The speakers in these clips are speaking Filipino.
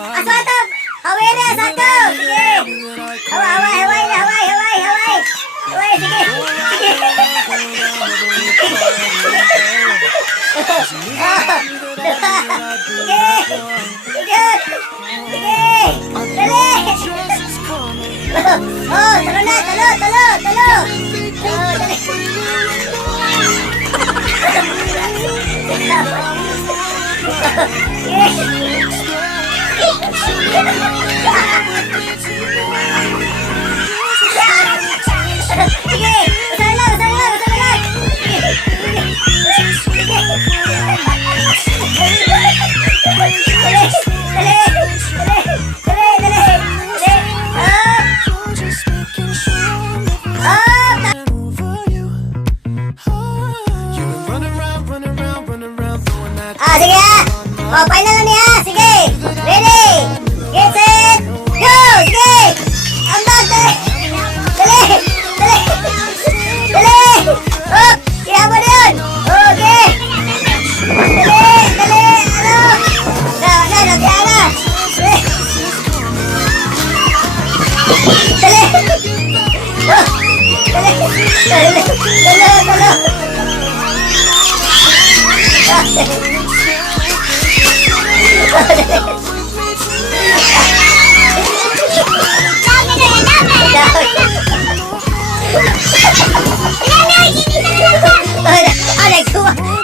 Aswatog! Haway na, aswatog! Sige! Haway, haway na, haway, haway, haway! Haway, sige! Sige! Sige! Sige! Dali! Oh, talo na, talo, talo, talo! Oh, dali! Sige! Usahay lang, usahay lang, usahay lang! Sige ah! Oh, final na niya! Sige! Ready! Get set! Go! Sige! Ambag! Dali! Dali! Dali! Dali! Oh! Kaya mo na yun! Okay! Dali! Dali! Ano? Wala! Kaya na! Dali! Oh! Dali! Dali! Dali!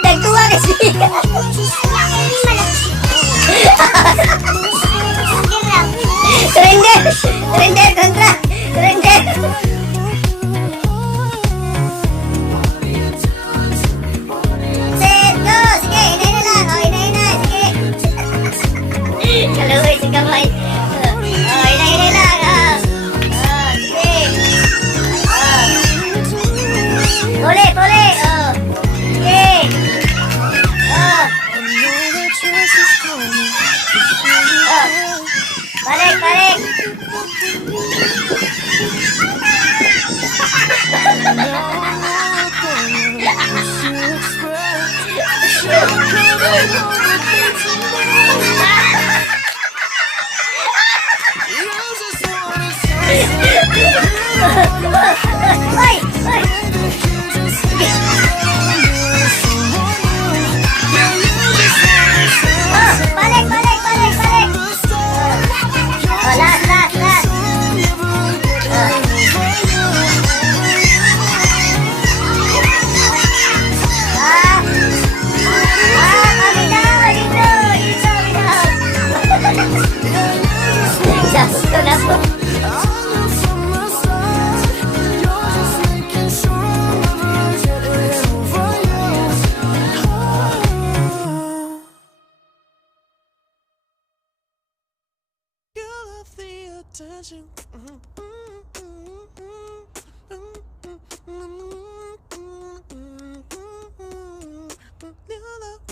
Nagtuwa kasi. Surrender! Surrender kontra! Surrender! Set! Go! Sige! Inay na lang! Oh, inay na! Sige! Kaluwi si kamay! Oh, inay lang! Oh, sige! Puli! Puli! Oh! Sige! Oh! Oh! Balik! Balik! Hoy! Hoy! Oh! Balik! Balik! Balik! Balik! Oh, last! Last! Last! Ko na po. Attention.